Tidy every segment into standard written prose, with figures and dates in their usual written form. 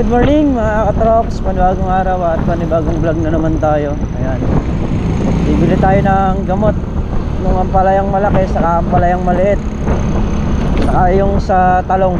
good morning mga katrops. Panibagong araw at panibagong vlog na naman tayo. Ayan. Bibili tayo ng gamot nung ampalayang malaki saka ampalayang maliit. Saka yung sa talong.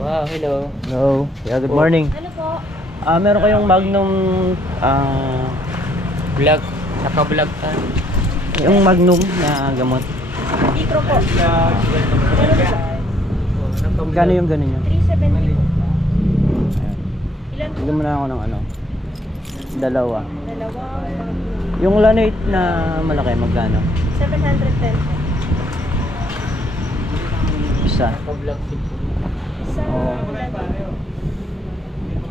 Wow, hello. Hello. Yeah, good morning. Ano po? Meron kayong Magnum Vlog. Naka-vlog ka. yung Magnum na gamot. Litro po. Magkano yung ganun nyo? 370 po. Ayan. Ilan po? Bigyan mo na ako ng ano. Dalawa. Dalawa. Yung lanate na malaki, magkano? 710 po. Isa. Naka-vlog din po. Isa. Oo.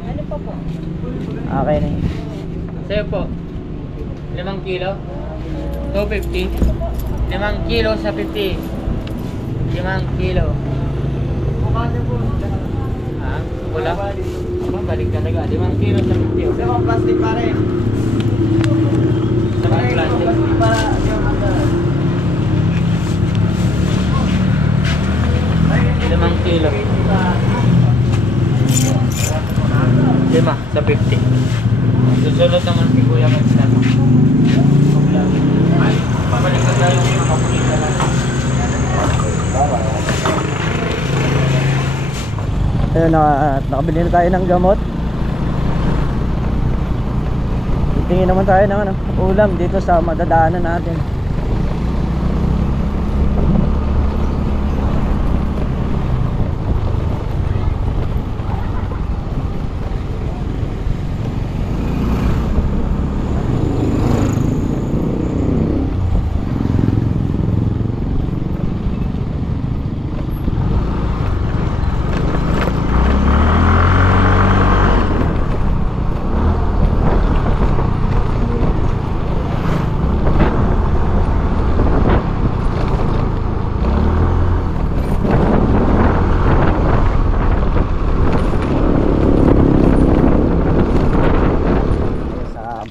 Ano pa po? Okay na yun. Sa'yo po, 5 kilo. 250. 5 kilo sa 50. 5 kilo. Ha? Wala? Aba, balik talaga. 5 kilo sa 50. Sa mga plastic pare. Sa mga plastic. 5 kilo. 5 sa 50. Susunod naman si Kuya Magsan. Pabalik na tayo yung makapunita na. Ayun, nakabili na tayo ng gamot. Titingin naman tayo ng ano, ulam dito sa madadaanan natin.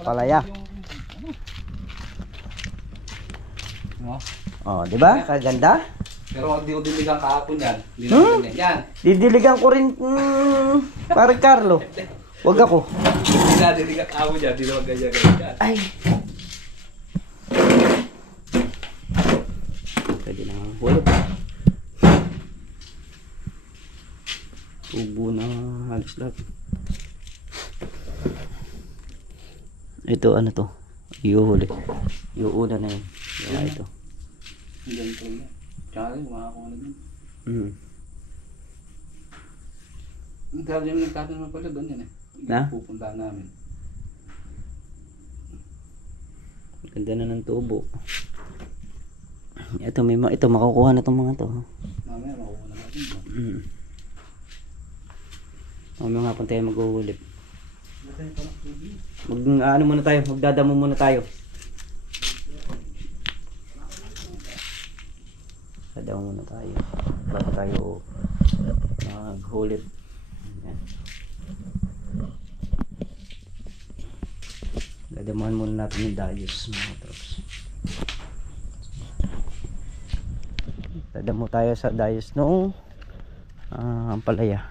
Palaya. Oh, 'di ba? Kaganda. Pero hindi ko diligan kahapon yan. Hindi naman ganyan. Yan. Didiligan ko rin pare Carlo. Wag ako. Hindi na diligan kahapon yan. Hindi naman ganyan. Ay. Pwede na hulog. Tubo na halos lahat. Ito ano to? Iuhuli. Iuuna na yun. Kaya ito. Hindi ko yan. Tsaka rin, makakuha na yun. Ang tawag yung nagtatanong pala doon yan eh. Na? Pupuntahan namin. Ganda na ng tubo. Ito ito makukuha na tong mga to. Mamaya makukuha na natin. Mamaya nga pun tayo maghuhulip. Ano muna tayo, magdadamo muna tayo. Dadamo muna tayo bago tayo maghulip. Ayan. Dadamuhan muna natin yung dayos mga trops. Dadamo tayo sa dayos noong ampalaya.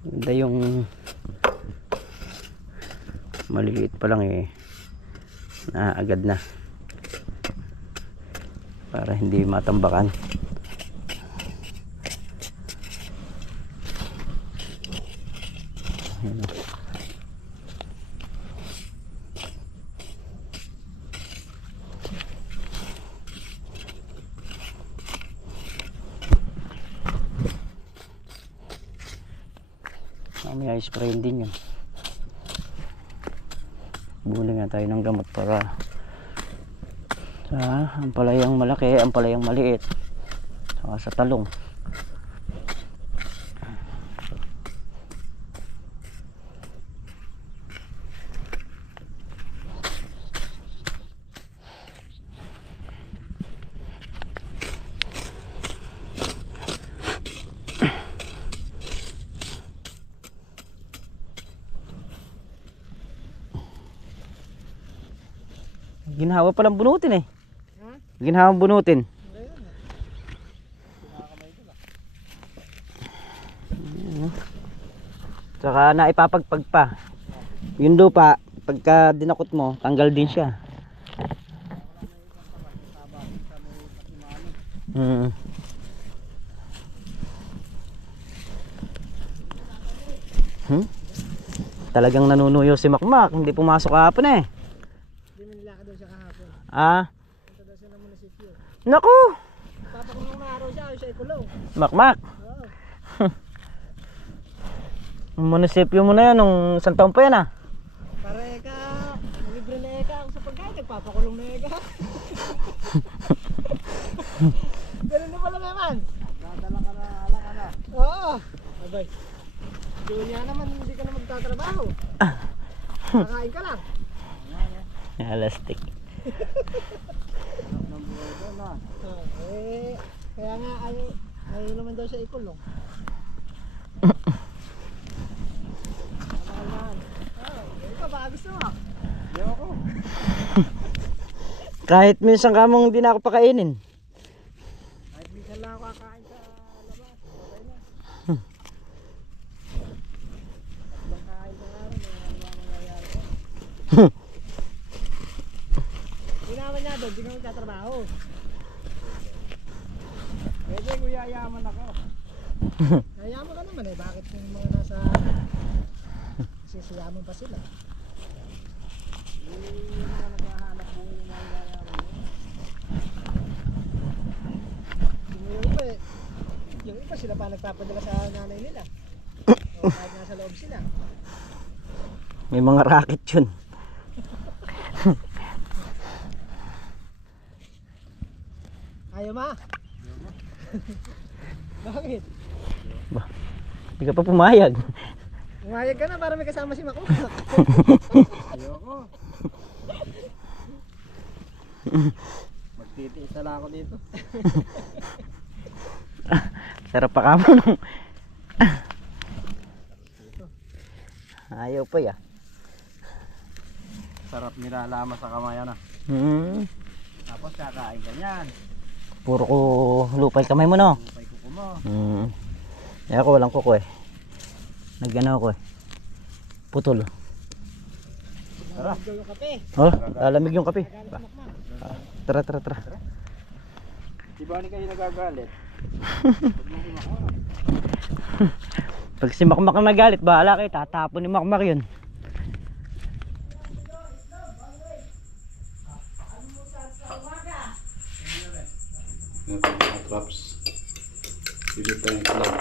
Ganda yung maliliit pa lang agad na para hindi matambakan. i-sprayin din yun. Buli nga tayo ng gamot para sa ampalayang malaki, ampalayang maliit, saka sa talong. Ginhawa palang bunutin eh. Ginhawang bunutin. Saka naipapagpag pa. Yung lupa, pagka dinakot mo, tanggal din siya. Talagang nanunuyo si Makmak, hindi pumasok kahapon eh. Ah. Naku. Papakulong na araw siya, siya ikulong. Makmak. Ang munisipyo mo na yan, nung isang taon pa yan ah. Para eka, libre na eka ako sa pagkain, nagpapakulong na eka. Ganun na pala naman. Dadala ka na, ala ka na. Oo. Abay. Doon niya naman, hindi ka na magtatrabaho. Kakain ka lang. Elastic. Kaya nga ayaw naman daw siya ikulong. Ikaw baka gusto mo? Hindi ako. Kahit minsan kamong hindi na ako pakainin. Kahit minsan lang ako kakain sa labas. Okay na. Tatlong kain sa araw, may mangyayari ko. Hindi naman niya doon, hindi ka magtatrabaho. Pwede kung yayaman ako. Yayaman ka naman eh, bakit yung mga nasa sisiyaman pa sila? Yung mga naghahanap buhay yung mga yayaman mo. Yung iba sila pa nagpapadala sa nanay nila. O kahit nasa loob sila. May mga racket yun. Ayaw ma? Bakit? Ba, hindi ka pa pumayag. Umayag ka na para may kasama si Makmak. Ayoko. Magtitiis na lang ako dito. Sarap pa ka mo nung... Ayaw pa ya. Sarap nilalama sa kamayan ah. Tapos kakain ka niyan. Puro ko lupay kamay mo no. Lupay kuko mo. Ako walang kuko eh. Nagano ako eh. Putol. Tara. Yung kape. Oh, lalamig yung kape. Tara. Di ba ni kayo nagagalit? Pag si Makmak ang nagalit, bahala kayo, tatapon ni Makmak yun. Mga traps. Dito tayo club.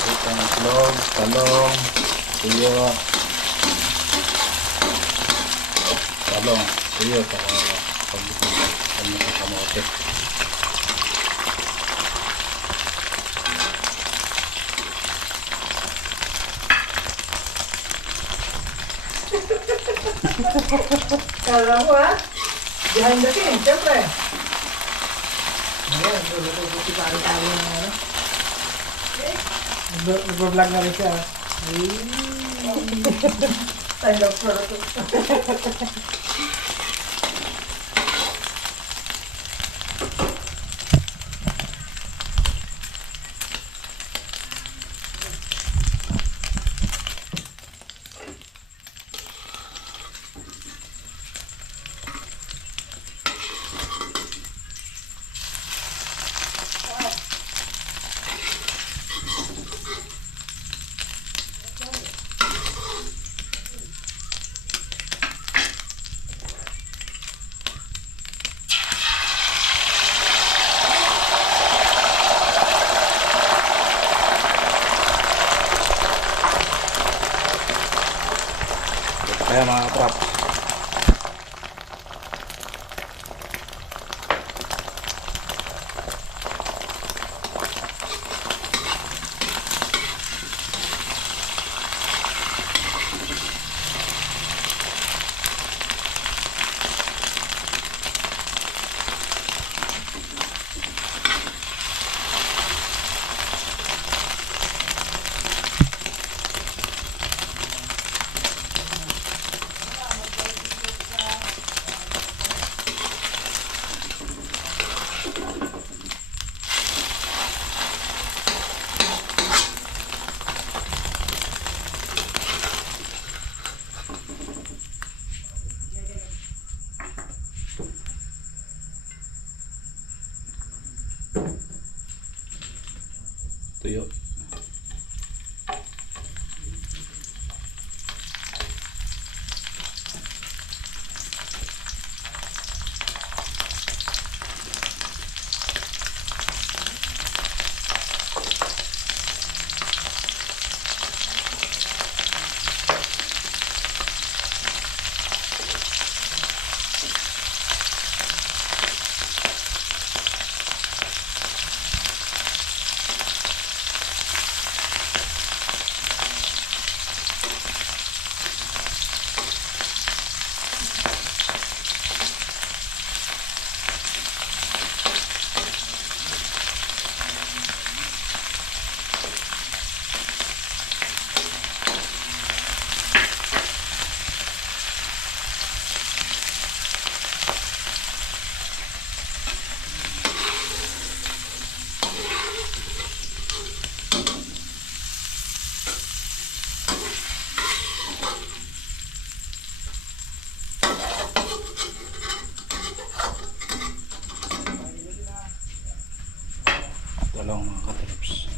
Dito tayo club, talong, tuyo. Talong, tuyo, saka kamote. Kala mo ha? Behind the scenes, siyempre. Ayan, si pare tayo ng ano. Nag-vlog na rin siya. Tanggap ko na ito. Kaya mga trap. Tuyo. Dalawang mga katrips.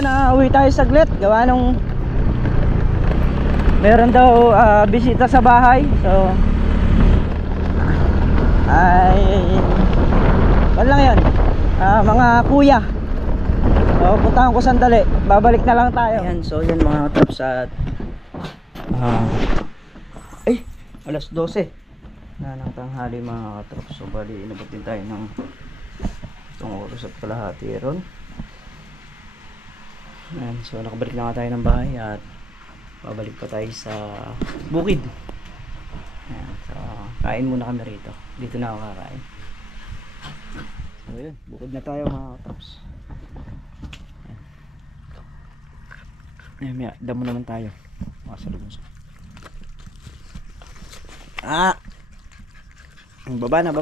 Yan, uwi tayo saglit. Gawa nung meron daw bisita sa bahay. So ay lang yan, mga kuya. So puntahan ko sandali. Babalik na lang tayo. Yan, so yan mga traps at ay alas 12 na ng tanghali mga traps. So bali inabot din tayo ng itong oras at kalahati ron. Ayan, so nakabalik na nga tayo ng bahay at babalik pa tayo sa bukid. Ayan, so kain muna kami rito. Dito na ako kakain. So yun, bukid na tayo mga katrops. Ayan, may damo naman tayo. Makasalubong sa baba na.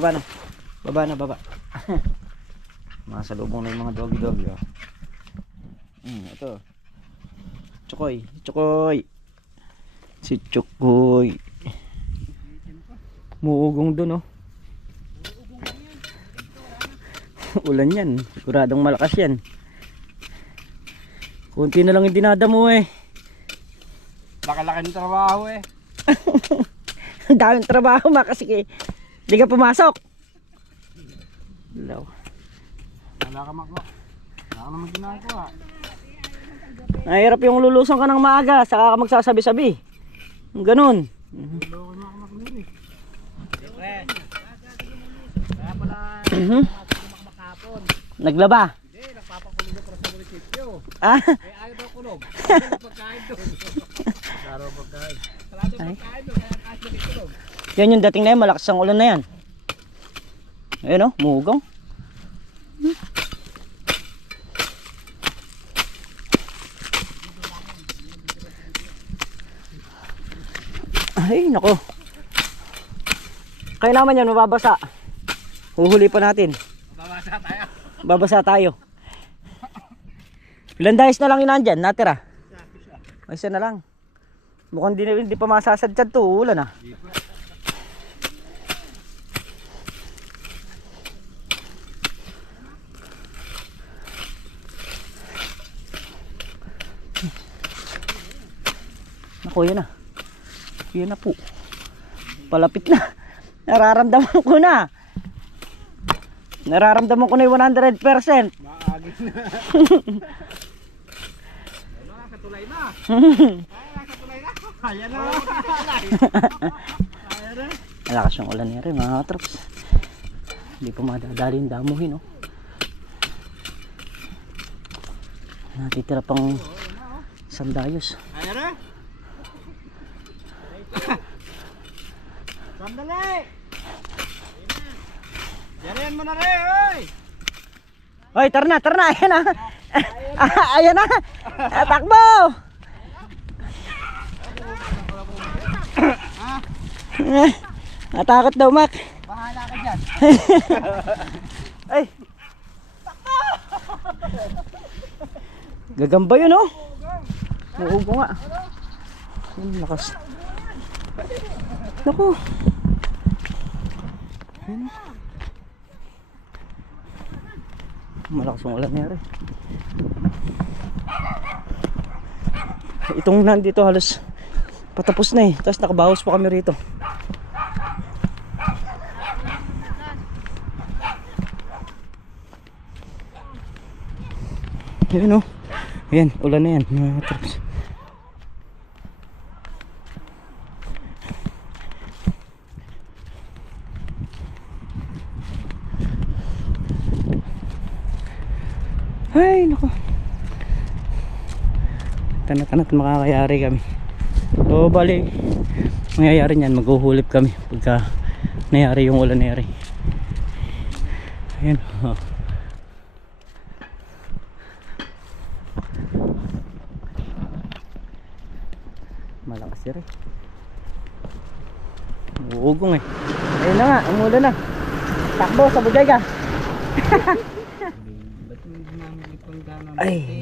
Baba. Makasalubong na yung mga doggy oh. Ito Chokoy si Chokoy muugong dun oh. Ulan yan, siguradong malakas yan. Kunti na lang yung dinadamo eh. Laki-laki ng trabaho eh. Daming trabaho kasi di ka pumasok. Hello. Wala ka makmak. Wala ka naman ginagawa. Nahirap yung lulusong ka ng maaga, saka ka magsasabi-sabi. Ganun. Naglaba? Hindi, nagpapakulong ko sa munisipyo. Ayaw daw kulog. Pagkain doon. Klaro pagkain. Klaro pagkain doon, kaya kasi nagkulog. Yan yung dating na yan, malakas ang ulan na yan. Ayun o, muugong. Ay, nako. Kaya naman yan, mababasa. Huhuli pa natin. Babasa tayo. Ilan dahis na lang yun nandyan, natira? Isa na lang. Mukhang hindi pa masasadjad to, ulan ah. Ako, yan na. Yan na po. Palapit na. Nararamdaman ko na. Nararamdaman ko na yung 100%. Maagis na. Nakakatulay na. Nakakatulay na. Ayan na. Ayan na. Malakas yung ulan niya rin mga katrops. Hindi pa madadali yung damuhin, no? Natitira pang sandayos. Ayan na. Sandali. Yarihan mo na rin, oy. Hoy, tara na, ayan na. Ayan na. Takbo. Natakot daw, Mac. Bahala ka dyan. Ay. Gagamba yun, oh. Uugo nga. Ayun, lakas. Naku. Ayun. Malakas yung ulan niya rin. Itong nandito halos patapos na eh. Tapos nakabawas pa kami rito. Ayun, oh. Ayan, ulan na yan mga katrops. Ay, naku. Tanat-tanat makakayari kami. So, bali, mangyayari niyan, maghuhulip kami pagka nangyari yung ulan nangyari. Ayan, oh. Malakas yun eh. Uugong eh. Ayun na nga, umulan na. Takbo sa bodega. Ay,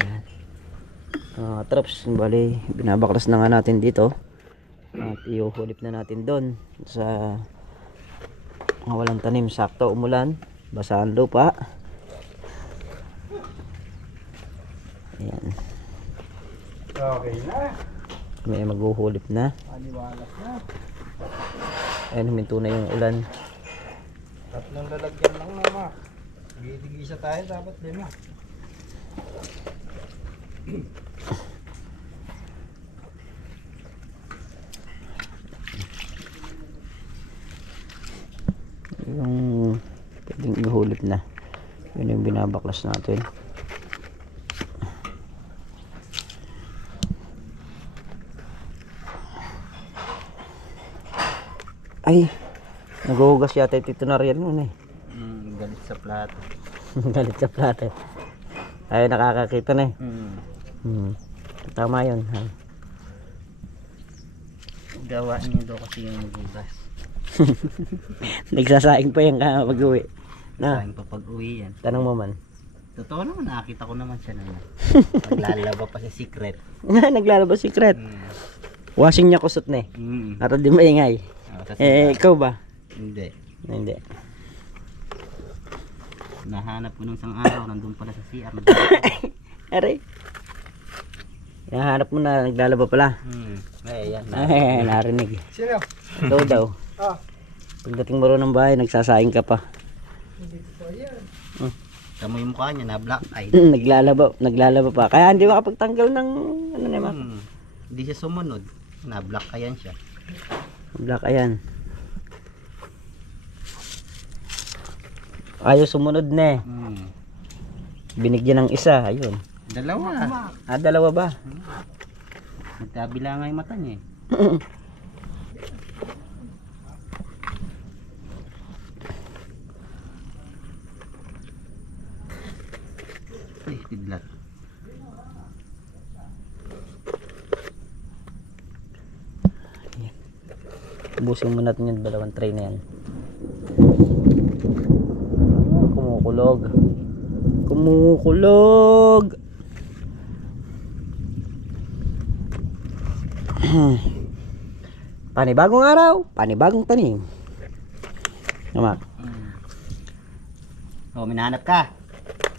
trops, bali binabaklas na nga natin dito at iuhulip na natin doon sa mga walang tanim. Sakto umulan, basahan lupa. Ayan, Okay na. may maghuhulip na. Paliwalas na. Ayan, huminto na yung ulan. Tatlong lalagyan lang naman. Gigisa tayo, dapat 5. Yung pwedeng ihulip na, yun yung binabaklas natin. Ay, naghuhugas yata yung Tito Nariel nun eh. Galit sa plato. Galit sa plato. Ay, nakakakita na eh. Tama yun. Gawa niyo daw kasi yung magugas. Nagsasaing pa yan pag-uwi. Na, Sayang pa pag-uwi yan. tanong mo man. Totoo naman, nakakita ko naman siya na. Naglalaba pa sa secret. Naglalabas secret. Washing niya kusot na eh. At di maingay. Ikaw ba? Hindi. Hindi. Nahanap ko nung isang araw, nandun pala sa CR. Aray. Nahanap mo na, naglalaba pala. Ay, yan. Ay, narinig. Sino? Ikaw daw. Ah. Pagdating mo rin ng bahay, nagsasaing ka pa. Hindi ko yan. Tama yung mukha niya, na black eye. Naglalaba pa. Kaya hindi makapagtanggal ng ano naman. Hindi siya sumunod. Na black eye yan siya. Black ayan. Ayaw sumunod na eh. Binigyan ng isa, ayun. Dalawa. Dalawa ba? Nagkabila nga yung mata niya eh. Ay, pidlat. Ubusin mo natin yung 2 tray na yan. kumukulog. Kumukulog. Panibagong araw, panibagong tanim. Naman. Oh, minahanap ka.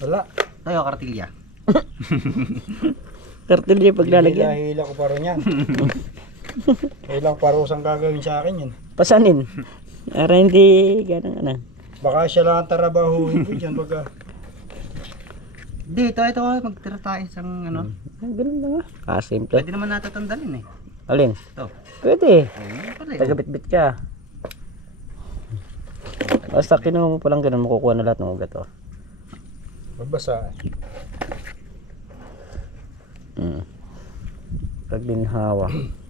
Wala. Tayo, kartilya. Kartilya paglalagyan. Hila ko pa rin yan. Ilang parusang gagawin sa akin yan. Pasanin. Para hindi ganang ano. Baka siya lang ang tarabahuhin ko dyan. Baga. Dito, ito, magtira tayo isang ano. Ganun lang ah. Simple. Pwede naman natatandalin eh. Alin? Ito. Pwede. Ayun pala eh. Tagabit-bit ka. Basta kinuha mo palang ganun, makukuha na lahat ng ugat oh. Magbasa. Pag binhawa.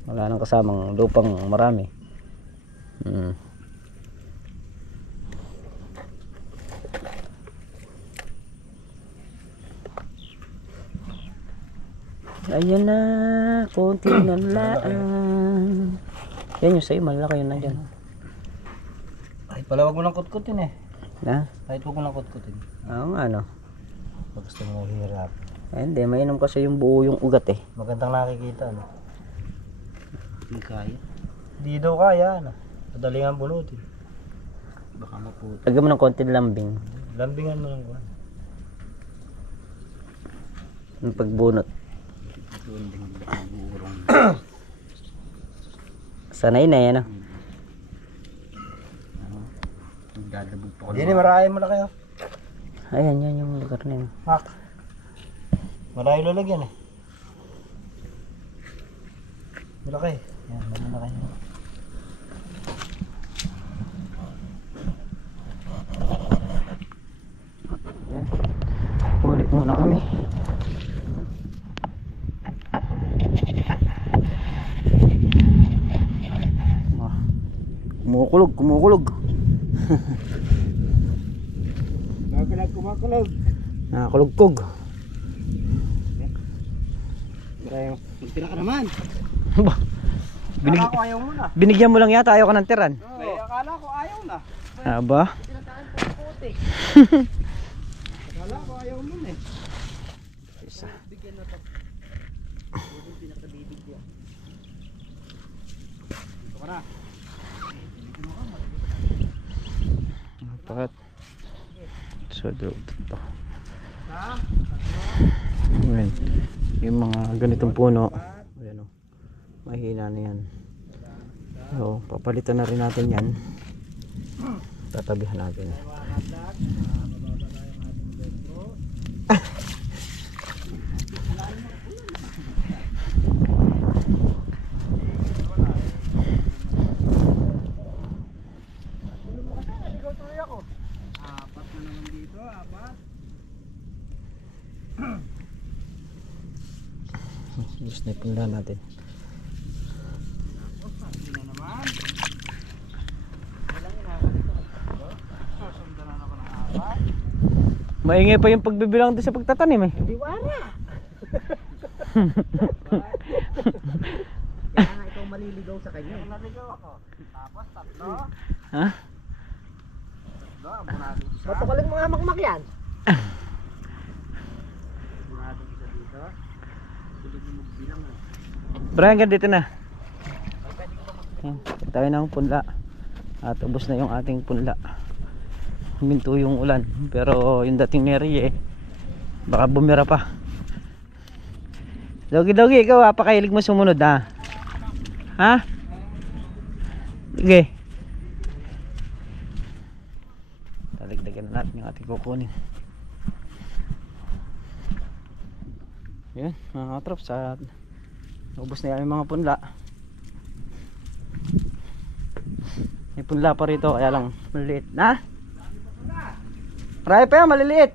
Wala nang kasamang lupang marami. Ayan na, konti na lang. Yan yung sa'yo, malaki yun na dyan. Ay pala wag mo lang kutkutin eh. Na? Kahit wag mo lang kutkutin. Oo nga no. Pag gusto mo hirap. Ay, hindi, mainom kasi yung buo yung ugat eh. Magandang nakikita ano. Hindi kaya. Hindi daw kaya ano. Madaling ang bunutin. Baka maputo. Lagyan mo ng konti lambing. Lambingan mo lang ko. Yung pagbunot. Ito ang buurong. Sanay na yan ah. Dadabog pa ko. Hindi marahin mo na kayo. Ayan, yan yung lugar na yun. Mak. Marahin lalagyan eh. Malaki. Yan, malaki. Ulit muna kami. Kumukulog, kumukulog. Kumakulog. Nakakulugkog. Magtira ka naman. Akala ko ayaw mo na. Binigyan mo lang yata, ayaw ka ng tiran. Ay, akala ko ayaw na. Aba? Akala ko ayaw mo na eh. Isa. Apat. So, ito. Ayan. Yung mga ganitong puno. Ayan o. Mahina na yan. So, papalitan na rin natin yan. Tatabihan natin. Gusto na ipunla natin. Maingay pa yung pagbibilang doon sa pagtatanim eh. Diwara. Kaya nga ikaw maliligaw sa kanya. Naligaw ako. Tapos tatlo. Ha? Tatlo, abunado isa. Matukaling mga makmak yan. Abunado isa dito. Tuloy mo magbilang na. Brian, dito na. Tayo ng punla. At ubos na yung ating punla. Huminto yung ulan. Pero yung dating neri eh, baka bumira pa. Dogi, ikaw apakahilig mo sumunod ha? Ha? Sige. Taligdagan na natin yung ating kukunin. Yan, mga katrops, at ubos na yung mga punla. May punla pa rito, kaya lang maliliit na. Marami pa yan, maliliit.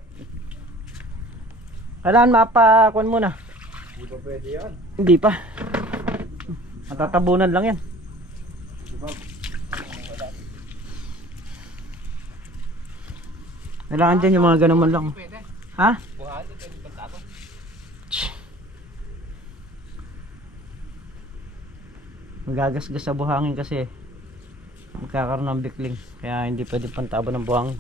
Kailangan mapakuan muna. Hindi pa pwede yan. Hindi pa. Matatabunan lang yan. Kailangan dyan yung mga ganun man lang. Ha? Magagasgas sa buhangin kasi magkakaroon ng bikling. Kaya hindi pwede pantabo ng buhangin.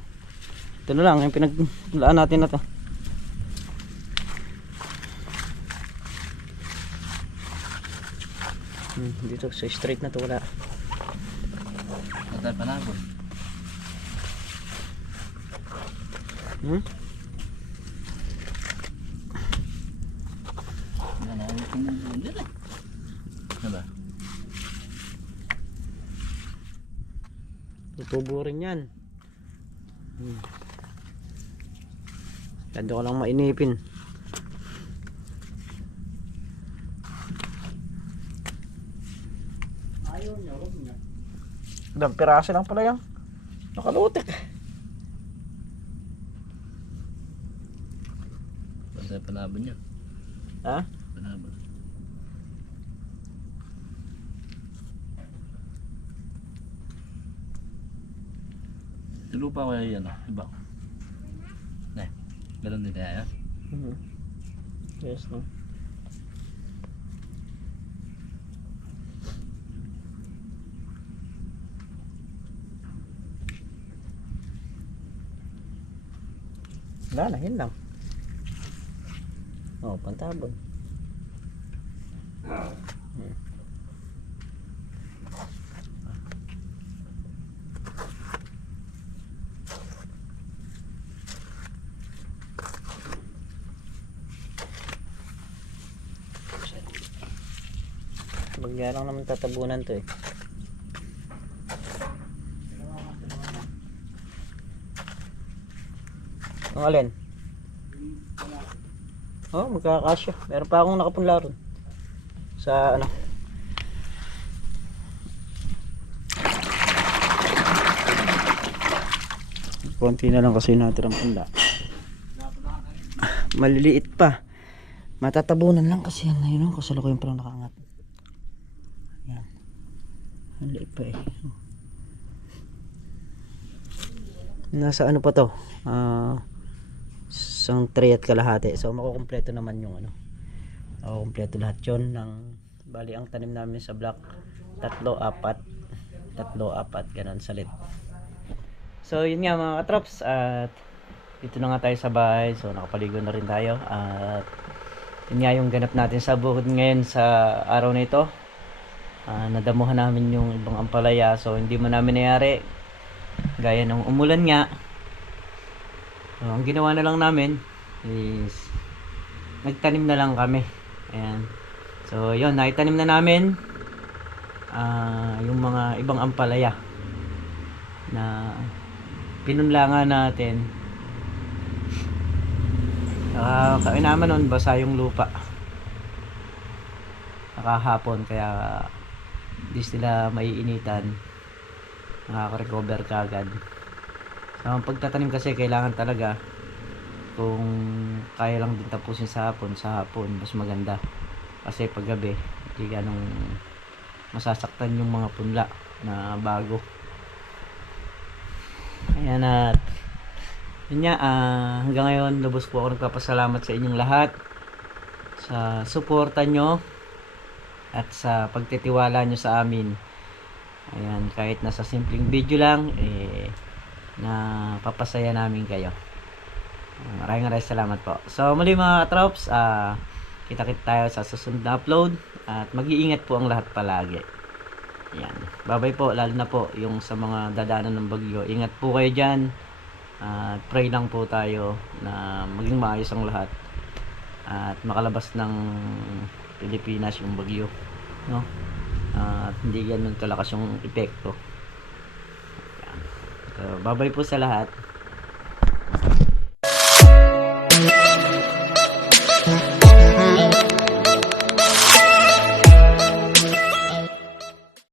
Ito na lang yung pinaglaan natin na to. Dito sa straight na to wala. Patay pa na ako. Diba? Tutubo rin yan. Tando ko lang mainipin. Ayaw niya, huwag niya. Dang piraso lang pala yan. Nakalutik. Patay panabon niya. Ha? Panabon. Sa lupa ko yan, iba. Ganun din kaya yan. Yes, no. Wala na, yun lang. Oh, pantabon. Bagya lang naman tatabunan to eh. Ang alin? Oh, magkakasya. Meron pa akong nakapunla ron. Sa ano? Konti na lang kasi natirang punla. Maliliit pa. Matatabunan lang kasi yan. Ayun, kasalukuyan pa lang nakaangat. Yan. Ang liit pa eh. Nasa ano pa to? Isang 3 at kalahati. So makukumpleto naman yung ano. Makukumpleto lahat yun ng bali ang tanim namin sa block 3, 4 ganun salit. So yun nga mga katrops, at dito na nga tayo sa bahay. So nakapaligo na rin tayo at yun nga yung ganap natin sa bukid ngayon sa araw na ito. Nadamuhan namin yung ibang ampalaya, so hindi mo namin nayari gaya nung umulan nga. So, ang ginawa na lang namin is nagtanim na lang kami. Ayan. So yun, naitanim na namin yung mga ibang ampalaya na pinunlangan natin. Kainaman nun, basa yung lupa nakahapon, kaya di sila maiinitan, nakaka-recover kagad. So, ang pagtatanim kasi kailangan talaga kung kaya lang din tapusin sa hapon mas maganda, kasi paggabi hindi ganong masasaktan yung mga punla na bago. Ayan, at yun nga, hanggang ngayon lubos po ako nagpapasalamat sa inyong lahat sa suporta nyo at sa pagtitiwala nyo sa amin. Ayan, kahit nasa simpleng video lang na papasaya namin kayo. Maraming salamat po. So muli mga katrops, kita-kita tayo sa susunod na upload at mag-iingat po ang lahat palagi. Ayan, bye-bye po, lalo na po yung sa mga dadaanan ng bagyo. Ingat po kayo dyan. Pray lang po tayo na maging maayos ang lahat at makalabas ng Pilipinas yung bagyo, no? At hindi ganun kalakas yung epekto. So, bye bye po sa lahat.